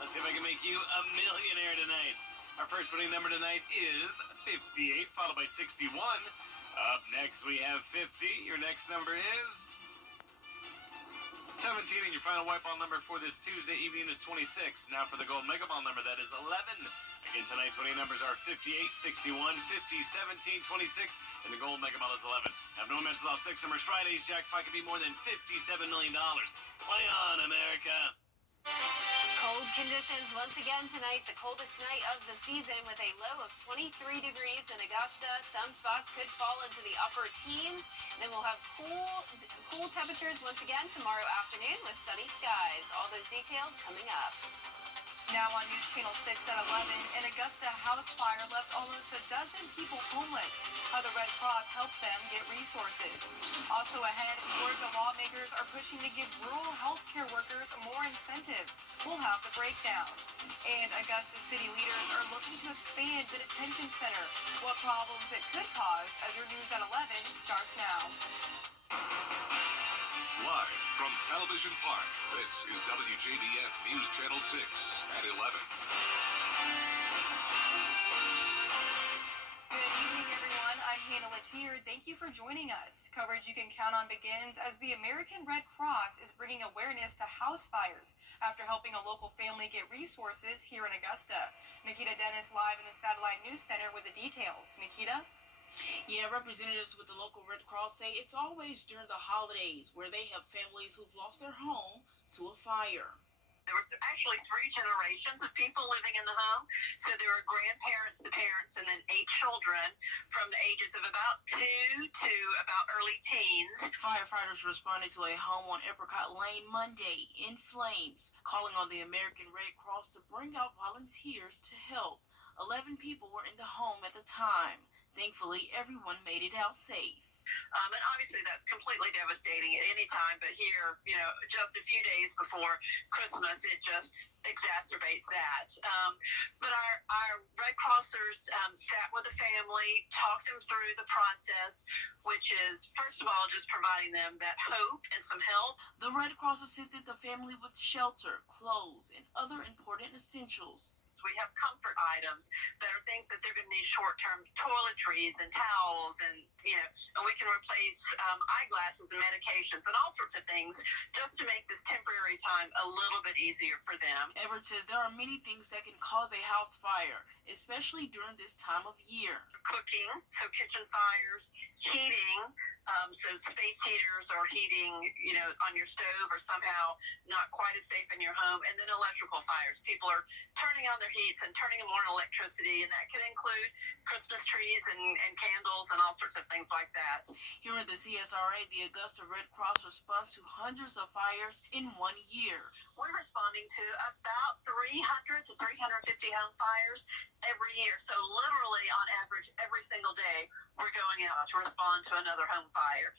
Let's see if I can make you a millionaire tonight. Our first winning number tonight is 58, followed by 61. Up next, we have 50. Your next number is 17, and your final white ball number for this Tuesday evening is 26. Now for the gold mega ball number, that is 11. Again, tonight's winning numbers are 58, 61, 50, 17, 26, and the gold mega ball is 11. Have no mentions all six numbers. Friday's jackpot could be more than $57 million. Play on, America. Cold conditions once again tonight, the coldest night of the season with a low of 23 degrees in Augusta. Some spots could fall into the upper teens. Then we'll have cool temperatures once again tomorrow afternoon with sunny skies. All those details coming up. Now on News Channel 6 at 11, an Augusta house fire left almost a dozen people homeless. How the Red Cross helped them get resources. Also ahead, Georgia lawmakers are pushing to give rural health care workers more incentives. We'll have the breakdown. And Augusta city leaders are looking to expand the detention center. What problems it could cause as your News at 11 starts now. Live from Television Park, this is WJBF News Channel 6 at 11. Good evening, everyone. I'm Hannah Latier. Thank you for joining us. Coverage you can count on begins as the American Red Cross is bringing awareness to house fires after helping a local family get resources here in Augusta. Nikita Dennis live in the Satellite News Center with the details. Nikita? Yeah, representatives with the local Red Cross say it's always during the holidays where they have families who've lost their home to a fire. There were actually 3 generations of people living in the home. So there were grandparents, the parents, and then 8 children from the ages of about 2 to about early teens. Firefighters responded to a home on Apricot Lane Monday in flames, calling on the American Red Cross to bring out volunteers to help. 11 people were in the home at the time. Thankfully, everyone made it out safe. And obviously that's completely devastating at any time, but here, just a few days before Christmas, it just exacerbates that. But our Red Crossers sat with the family, talked them through the process, which is, first of all, just providing them that hope and some help. The Red Cross assisted the family with shelter, clothes, and other important essentials. We have comfort items that are things that they're going to need short-term toiletries and towels and we can replace eyeglasses and medications and all sorts of things just to make this temporary time a little bit easier for them. Everett says there are many things that can cause a house fire, especially during this time of year. Cooking, so kitchen fires, heating, so space heaters or heating, on your stove or somehow not quite as safe in your home, and then electrical fires. People are turning on their heats and turning them on electricity, and that can include Christmas trees and candles and all sorts of things like that. Here at the CSRA, the Augusta Red Cross responds to hundreds of fires in 1 year. We're responding to about 300 to 350 home fires every year. So literally on average every single day we're going out to respond to another home fire.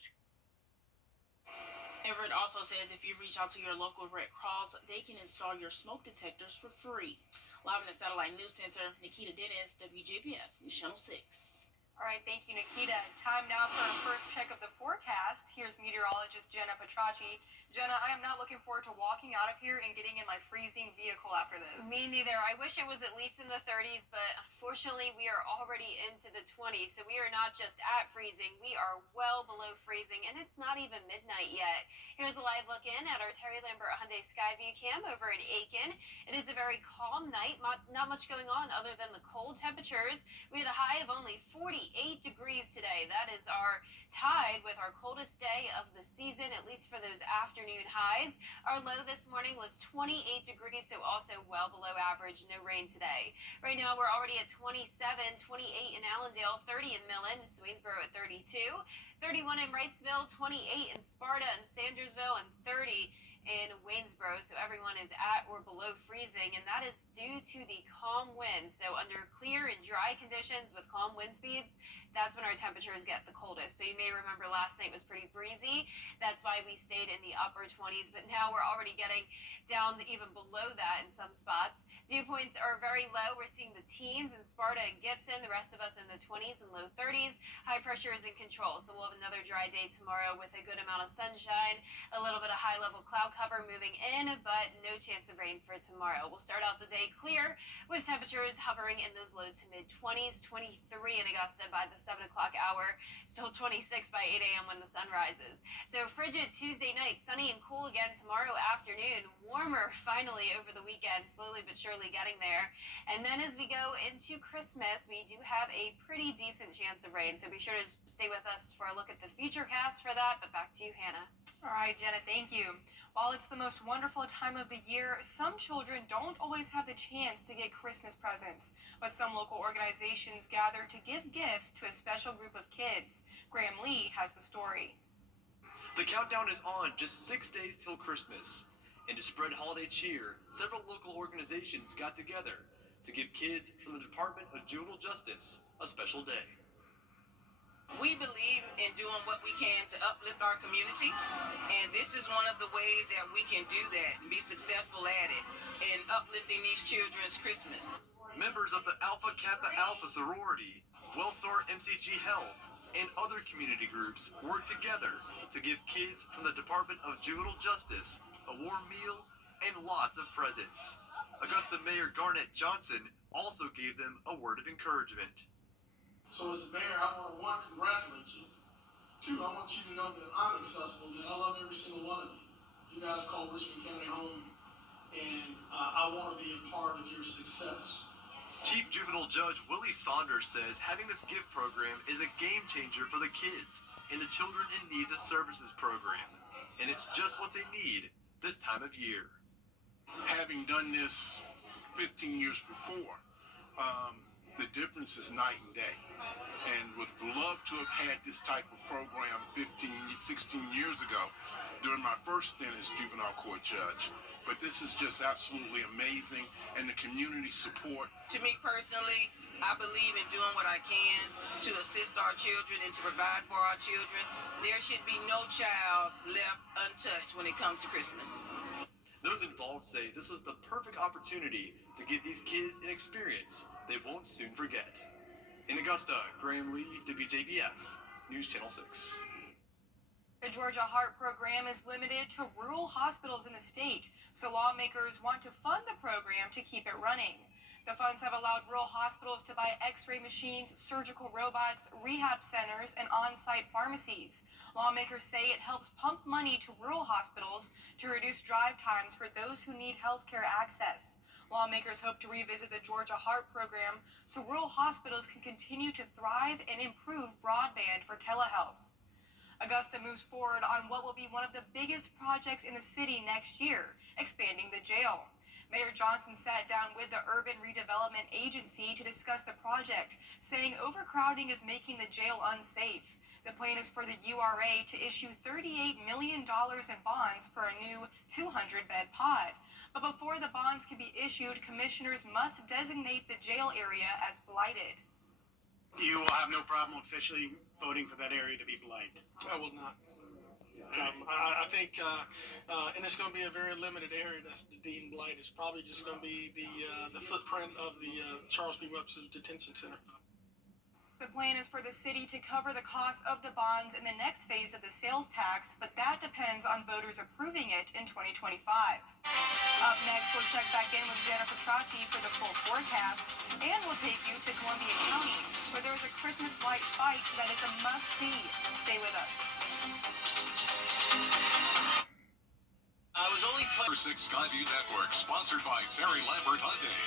Everett also says if you reach out to your local Red Cross, they can install your smoke detectors for free. Live in the Satellite News Center, Nikita Dennis, WJBF News Channel 6. All right, thank you, Nikita. Time now for our first check of the forecast. Here's meteorologist Jenna Petracci. Jenna, I am not looking forward to walking out of here and getting in my freezing vehicle after this. Me neither. I wish it was at least in the 30s, but unfortunately we are already into the 20s, so we are not just at freezing, we are well below freezing, and it's not even midnight yet. Here's a live look in at our Terry Lambert Hyundai Skyview cam over in Aiken. It is a very calm night, not much going on other than the cold temperatures. We had a high of only 48 degrees today. That is our tied with our coldest day of the season, at least for those afternoon highs. Our low this morning was 28 degrees, so also well below average. No rain today. Right now we're already at 27, 28 in Allendale, 30 in Millen, Swainsboro at 32, 31 in Wrightsville, 28 in Sparta and Sandersville, and 30 in Waynesboro, so everyone is at or below freezing, and that is due to the calm winds. So under clear and dry conditions with calm wind speeds, that's when our temperatures get the coldest. So you may remember last night was pretty breezy. That's why we stayed in the upper 20s, but now we're already getting down to even below that in some spots Dew points are very low. We're seeing the teens in Sparta and Gibson, the rest of us in the 20s and low 30s. High pressure is in control, so we'll have another dry day tomorrow with a good amount of sunshine, a little bit of high-level cloud cover moving in, but no chance of rain for tomorrow. We'll start out the day clear with temperatures hovering in those low to mid-20s, 23 in Augusta by the 7 o'clock hour, still 26 by 8 a.m. when the sun rises. So frigid Tuesday night, sunny and cool again tomorrow afternoon, warmer finally over the weekend, slowly but surely getting there. And then as we go into Christmas, we do have a pretty decent chance of rain, so be sure to stay with us for a look at the future cast for that. But back to you, Hannah. All right, Jenna, thank you. While it's the most wonderful time of the year, some children don't always have the chance to get Christmas presents. But some local organizations gather to give gifts to a special group of kids. Graham Lee has the story. The countdown is on, just 6 days till Christmas. And to spread holiday cheer, several local organizations got together to give kids from the Department of Juvenile Justice a special day. We believe in doing what we can to uplift our community, and this is one of the ways that we can do that and be successful at it in uplifting these children's Christmas. Members of the Alpha Kappa Alpha sorority, Wellstar MCG Health, and other community groups work together to give kids from the Department of Juvenile Justice a warm meal and lots of presents. Augusta Mayor Garnett Johnson also gave them a word of encouragement. So as the mayor, I want to, one, congratulate you. Two, I want you to know that I'm accessible, that I love every single one of you. You guys call Richmond County home, and I want to be a part of your success. Chief Juvenile Judge Willie Saunders says having this gift program is a game changer for the kids in the Children in Needs of Services program. And it's just what they need this time of year. Having done this 15 years before, the difference is night and day. And would love to have had this type of program 15, 16 years ago during my first stint as juvenile court judge. But this is just absolutely amazing, and the community support. To me personally, I believe in doing what I can to assist our children and to provide for our children. There should be no child left untouched when it comes to Christmas. Those involved say this was the perfect opportunity to give these kids an experience they won't soon forget. In Augusta, Graham Lee, WJBF, News Channel 6. The Georgia Heart Program is limited to rural hospitals in the state, so lawmakers want to fund the program to keep it running. The funds have allowed rural hospitals to buy x-ray machines, surgical robots, rehab centers, and on-site pharmacies. Lawmakers say it helps pump money to rural hospitals to reduce drive times for those who need health care access. Lawmakers hope to revisit the Georgia Heart Program so rural hospitals can continue to thrive and improve broadband for telehealth. Augusta moves forward on what will be one of the biggest projects in the city next year, expanding the jail. Mayor Johnson sat down with the Urban Redevelopment Agency to discuss the project, saying overcrowding is making the jail unsafe. The plan is for the URA to issue $38 million in bonds for a new 200-bed pod. But before the bonds can be issued, commissioners must designate the jail area as blighted. You will have no problem officially voting for that area to be blighted? I will not. I think, and it's going to be a very limited area that's deemed blight. It's probably just going to be the footprint of the Charles B. Webster Detention Center. The plan is for the city to cover the cost of the bonds in the next phase of the sales tax, but that depends on voters approving it in 2025. Up next, we'll check back in with Jennifer Tracci for the full forecast, and we'll take you to Columbia County, where there is a Christmas light fight that is a must-see. Stay with us. I was only playing 6 Skyview Network, sponsored by Terry Lambert Hyundai.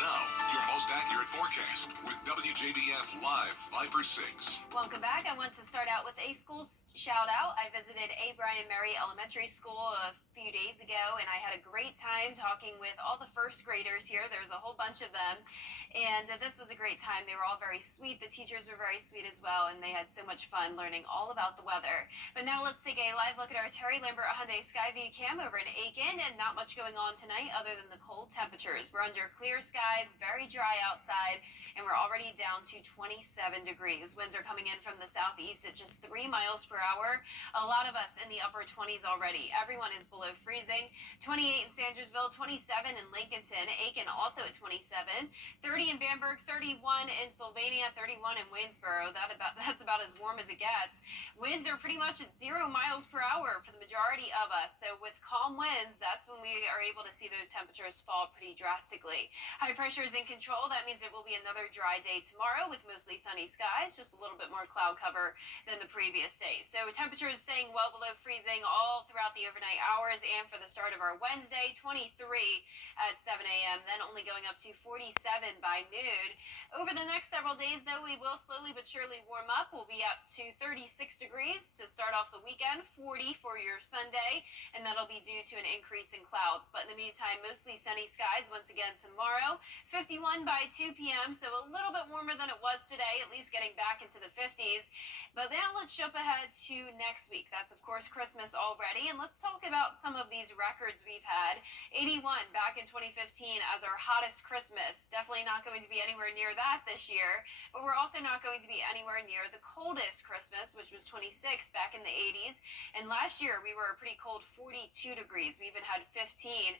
Now, your most accurate forecast with WJBF Live 5/6. Welcome back. I want to start out with a school shout out. I visited A. Bryan Murray Elementary School a few days ago, and I had a great time talking with all the first graders here. There's a whole bunch of them, and this was a great time. They were all very sweet. The teachers were very sweet as well, and they had so much fun learning all about the weather. But now let's take a live look at our Terry Lambert Hyundai Skyview cam over in Aiken, and not much going on tonight other than the cold temperatures. We're under clear skies, very dry outside, and we're already down to 27 degrees. Winds are coming in from the southeast at just 3 miles per hour. A lot of us in the upper 20s already. Everyone is below below freezing. 28 in Sandersville, 27 in Lincolnton, Aiken also at 27, 30 in Bamberg, 31 in Sylvania, 31 in Waynesboro. That's about as warm as it gets. Winds are pretty much at 0 miles per hour for the majority of us. So with calm winds, that's when we are able to see those temperatures fall pretty drastically. High pressure is in control. That means it will be another dry day tomorrow with mostly sunny skies, just a little bit more cloud cover than the previous days. So temperatures staying well below freezing all throughout the overnight hours and for the start of our Wednesday, 23 at 7 a.m., then only going up to 47 by noon. Over the next several days, though, we will slowly but surely warm up. We'll be up to 36 degrees to start off the weekend, 40 for your Sunday, and that'll be due to an increase in clouds. But in the meantime, mostly sunny skies once again tomorrow, 51 by 2 p.m., so a little bit warmer than it was today, at least getting back into the 50s. But now let's jump ahead to next week. That's, of course, Christmas already, and let's talk about some of these records we've had. 81 back in 2015 as our hottest Christmas. Definitely not going to be anywhere near that this year, but we're also not going to be anywhere near the coldest Christmas, which was 26 back in the 80s. And last year we were a pretty cold 42 degrees. We even had 15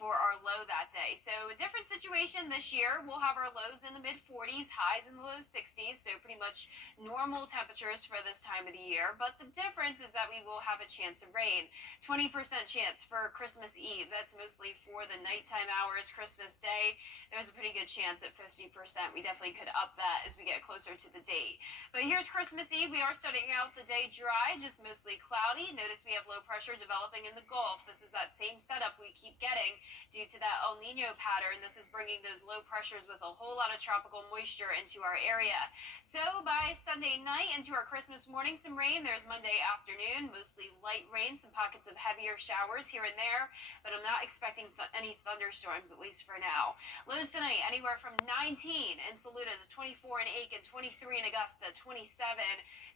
for our low that day. So a different situation this year. We'll have our lows in the mid 40s, highs in the low 60s, so pretty much normal temperatures for this time of the year. But the difference is that we will have a chance of rain. 20% chance for Christmas Eve. That's mostly for the nighttime hours. Christmas Day, there's a pretty good chance at 50%. We definitely could up that as we get closer to the date. But here's Christmas Eve. We are starting out the day dry, just mostly cloudy. Notice we have low pressure developing in the Gulf. This is that same setup we keep getting due to that El Nino pattern. This is bringing those low pressures with a whole lot of tropical moisture into our area. So by Sunday night into our Christmas morning, some rain. There's Monday afternoon, mostly light rain, some pockets of heavier showers here and there, but I'm not expecting any thunderstorms, at least for now. Lows tonight, anywhere from 19 in Saluda to 24 in Aiken, 23 in Augusta, 27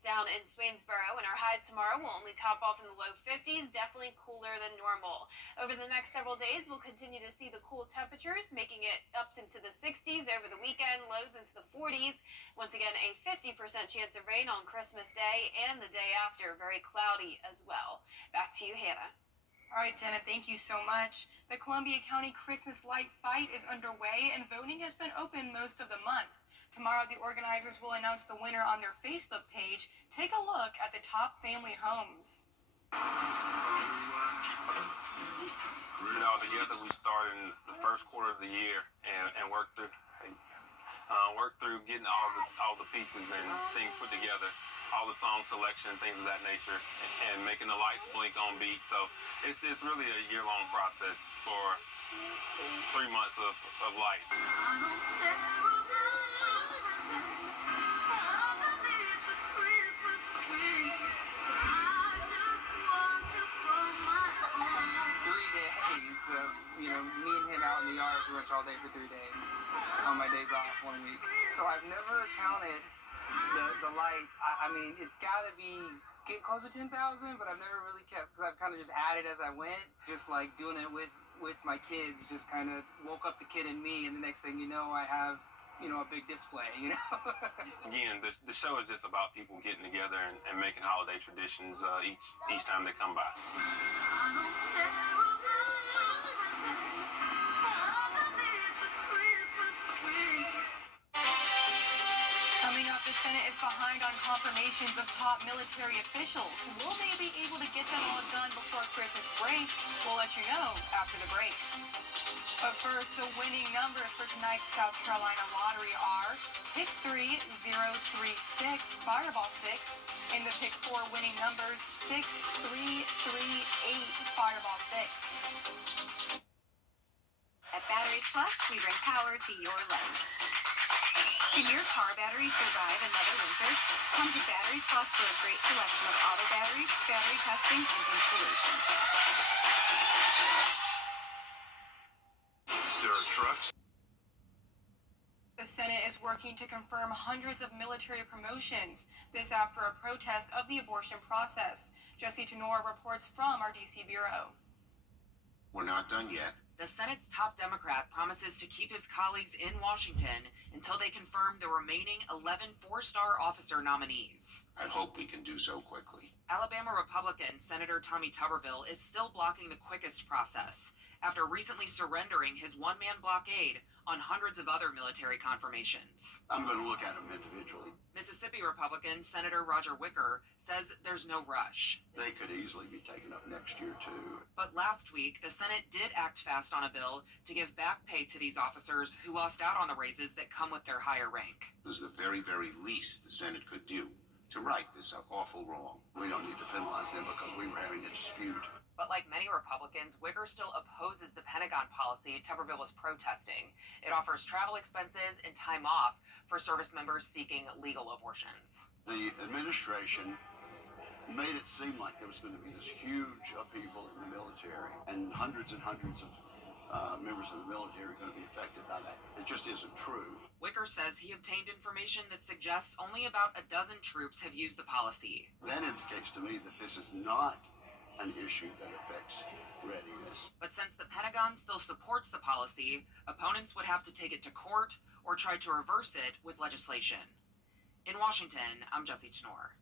down in Swainsboro, and our highs tomorrow will only top off in the low 50s, definitely cooler than normal. Over the next several days, we'll continue to see the cool temperatures, making it up into the 60s over the weekend, lows into the 40s. Once again, a 50% chance of rain on Christmas Day and the day after, very cloudy as well. Back to you, Hannah. All right, Jenna, thank you so much. The Columbia County Christmas Light Fight is underway, and voting has been open most of the month. Tomorrow, the organizers will announce the winner on their Facebook page. Take a look at the top family homes. Together we start in the first quarter of the year and work through getting all the pieces and things put together, all the song selection, things of that nature, and making the lights blink on beat. So it's really a year-long process for 3 months of lights. Me and him out in the yard pretty much all day for 3 days on my days off 1 week. So I've never counted the lights. I mean, it's got to be getting close to 10,000, but I've never really kept, because I've kind of just added as I went, just like doing it with my kids, just kind of woke up the kid in me, and the next thing you know, I have, a big display, Again, the show is just about people getting together and making holiday traditions each time they come by. Coming up, the Senate is behind on confirmations of top military officials. Will they be able to get them all done before Christmas break? We'll let you know after the break. But first, the winning numbers for tonight's South Carolina lottery are Pick 3, 036, Fireball 6, and the Pick 4 winning numbers 6, 3, 3, 8, Fireball 6. At Batteries Plus, we bring power to your life. Can your car battery survive another winter? Come to Batteries Plus for a great selection of auto batteries, battery testing, and installation. There are trucks. The Senate is working to confirm hundreds of military promotions. This after a protest of the abortion process. Jesse Tenor reports from our D.C. bureau. We're not done yet. The Senate's top Democrat promises to keep his colleagues in Washington until they confirm the remaining 11 four-star officer nominees. I hope we can do so quickly. Alabama Republican Senator Tommy Tuberville is still blocking the quickest process after recently surrendering his one-man blockade on hundreds of other military confirmations. I'm going to look at them individually. Mississippi Republican Senator Roger Wicker says there's no rush. They could easily be taken up next year, too. But last week, the Senate did act fast on a bill to give back pay to these officers who lost out on the raises that come with their higher rank. It was the very, very least the Senate could do to right this awful wrong. We don't need to penalize them because we were having a dispute. But like many Republicans, Wicker still opposes the Pentagon policy Tuberville was protesting. It offers travel expenses and time off for service members seeking legal abortions. The administration made it seem like there was going to be this huge upheaval in the military, and hundreds of members of the military are going to be affected by that. It just isn't true. Wicker says he obtained information that suggests only about a dozen troops have used the policy. That indicates to me that this is not an issue that affects readiness. But since the Pentagon still supports the policy, opponents would have to take it to court or try to reverse it with legislation. In Washington, I'm Jessie Chnor.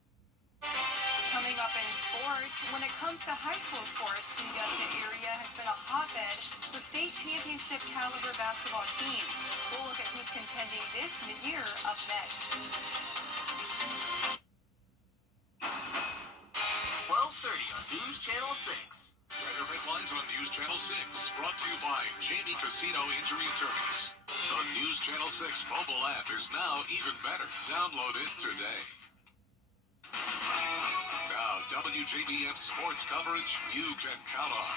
Coming up in sports, when it comes to high school sports, the Augusta area has been a hotbed for state championship caliber basketball teams. We'll look at who's contending this mid-year up next. 12:30 on News Channel 6. Weather headlines on News Channel 6, brought to you by Jamie Casino Injury Attorneys. The News Channel 6 mobile app is now even better. Download it today. Now, WJBF sports coverage you can count on.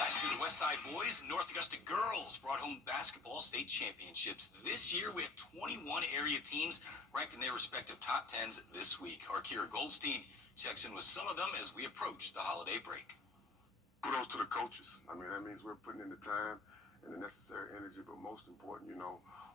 Last year, the Westside boys and North Augusta girls brought home basketball state championships. This year, we have 21 area teams ranked in their respective top 10s this week. Our Kira Goldstein checks in with some of them as we approach the holiday break. Kudos to the coaches. I mean, that means we're putting in the time and the necessary energy, but most important,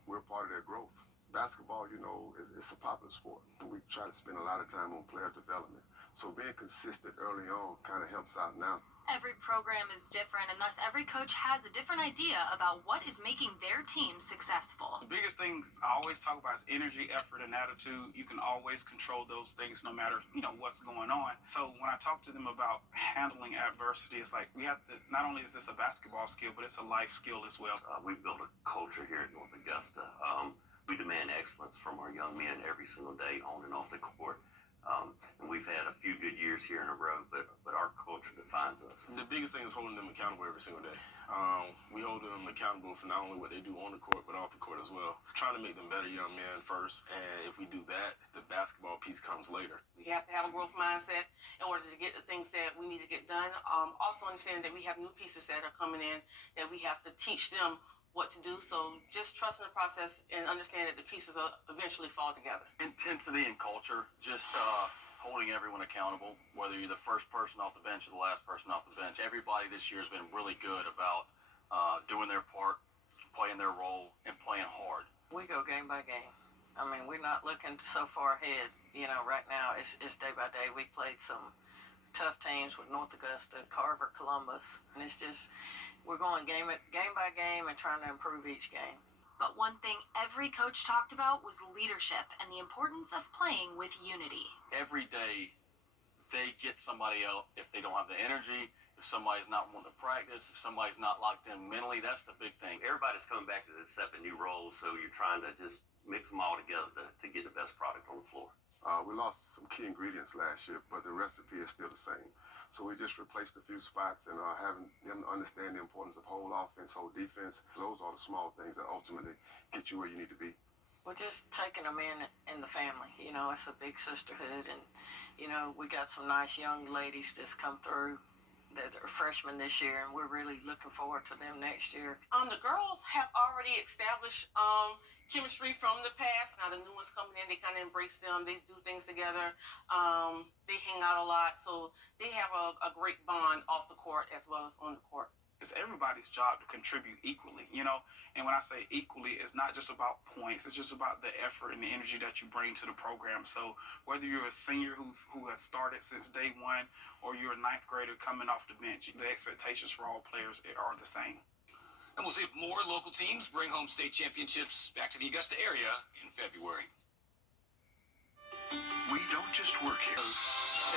we're part of their growth. Basketball, it's a popular sport. We try to spend a lot of time on player development. So being consistent early on kind of helps out now. Every program is different, and thus every coach has a different idea about what is making their team successful. The biggest thing I always talk about is energy, effort, and attitude. You can always control those things no matter, what's going on. So when I talk to them about handling adversity, it's like we have to, not only is this a basketball skill, but it's a life skill as well. We've built a culture here at North Augusta. We demand excellence from our young men every single day on and off the court. And we've had a few good years here in a row, but our culture defines us. The biggest thing is holding them accountable every single day. We hold them accountable for not only what they do on the court, but off the court as well. Trying to make them better young men first, and if we do that, the basketball piece comes later. We have to have a growth mindset in order to get the things that we need to get done. Also understand that we have new pieces that are coming in that we have to teach them what to do. So just trust in the process and understand that the pieces will eventually fall together. Intensity and culture, just holding everyone accountable, whether you're the first person off the bench or the last person off the bench. Everybody this year has been really good about doing their part, playing their role, and playing hard. We go game by game. I mean, we're not looking so far ahead. Right now it's day by day. We played some tough teams with North Augusta, Carver, Columbus, and it's just we're going game by game and trying to improve each game. But one thing every coach talked about was leadership and the importance of playing with unity. Every day, they get somebody else if they don't have the energy, if somebody's not wanting to practice, if somebody's not locked in mentally. That's the big thing. Everybody's coming back to accepting new roles, so you're trying to just mix them all together to get the best product on the floor. We lost some key ingredients last year, but the recipe is still the same. So we just replaced a few spots and having them understand the importance of whole offense, whole defense. Those are the small things that ultimately get you where you need to be. We're just taking them in the family. It's a big sisterhood, and we got some nice young ladies that's come through that are freshmen this year, and we're really looking forward to them next year. The girls have already established chemistry from the past. Now the new ones coming in, they kind of embrace them. They do things together. They hang out a lot, so they have a great bond off the court as well as on the court. It's everybody's job to contribute equally, and when I say equally, it's not just about points, it's just about the effort and the energy that you bring to the program. So whether you're a senior who has started since day one or you're a ninth grader coming off the bench, the expectations for all players are the same. And we'll see if more local teams bring home state championships back to the Augusta area in February. We don't just work here.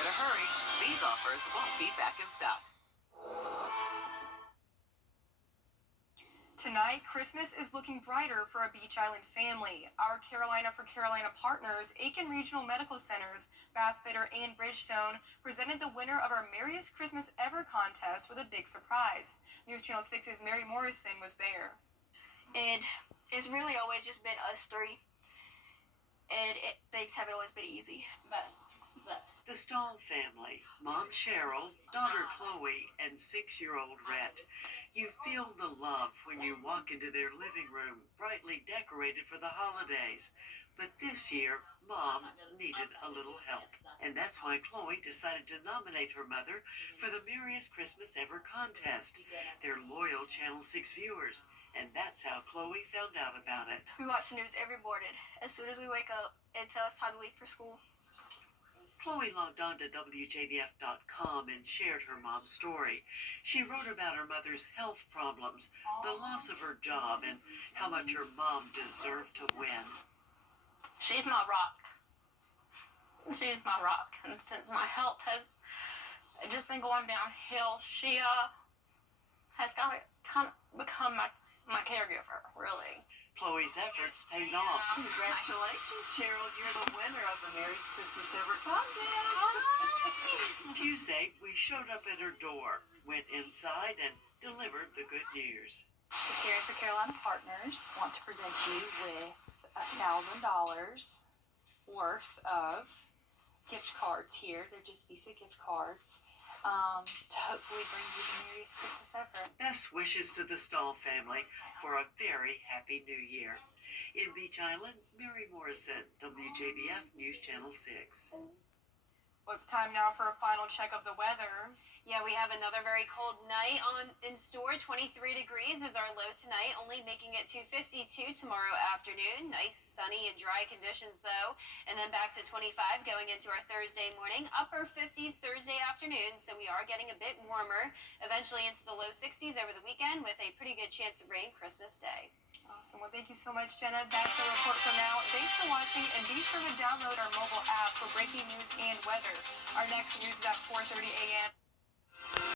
Better hurry. These offers won't be back in stock. Tonight, Christmas is looking brighter for a Beach Island family. Our Carolina for Carolina partners, Aiken Regional Medical Centers, Bathfitter, and Bridgestone, presented the winner of our Merriest Christmas Ever contest with a big surprise. News Channel 6's Mary Morrison was there. And it's really always just been us three. And things haven't always been easy. But. The Stahl family, Mom Cheryl, daughter Chloe, and 6-year-old Rhett. You feel the love when you walk into their living room, brightly decorated for the holidays. But this year, Mom needed a little help. And that's why Chloe decided to nominate her mother for the Merriest Christmas Ever contest. They're loyal Channel 6 viewers. And that's how Chloe found out about it. We watch the news every morning. As soon as we wake up, it tells us time to leave for school. Chloe logged on to WJBF.com and shared her mom's story. She wrote about her mother's health problems, the loss of her job, and how much her mom deserved to win. She's my rock. She's my rock. And since my health has just been going downhill, she has got to kind of become my caregiver, really. Chloe's efforts paid off. Congratulations, Cheryl. You're the winner of the Merriest Christmas Ever contest. Tuesday, we showed up at her door, went inside, and delivered the good news. The Caring for Carolina partners want to present you with $1,000 worth of gift cards here. They're just Visa gift cards. To hopefully bring you the Merriest Christmas Ever. Best wishes to the Stahl family for a very happy new year. In Beach Island, Mary Morrison, WJBF News Channel 6. Well, it's time now for a final check of the weather. Yeah, we have another very cold night in store. 23 degrees is our low tonight, only making it to 52 tomorrow afternoon. Nice sunny and dry conditions though. And then back to 25 going into our Thursday morning. Upper 50s Thursday afternoon, so we are getting a bit warmer. Eventually into the low 60s over the weekend with a pretty good chance of rain Christmas Day. Awesome. Well, thank you so much, Jenna. That's our report for now. Thanks for watching, and be sure to download our mobile app for breaking news and weather. Our next news is at 4:30 a.m.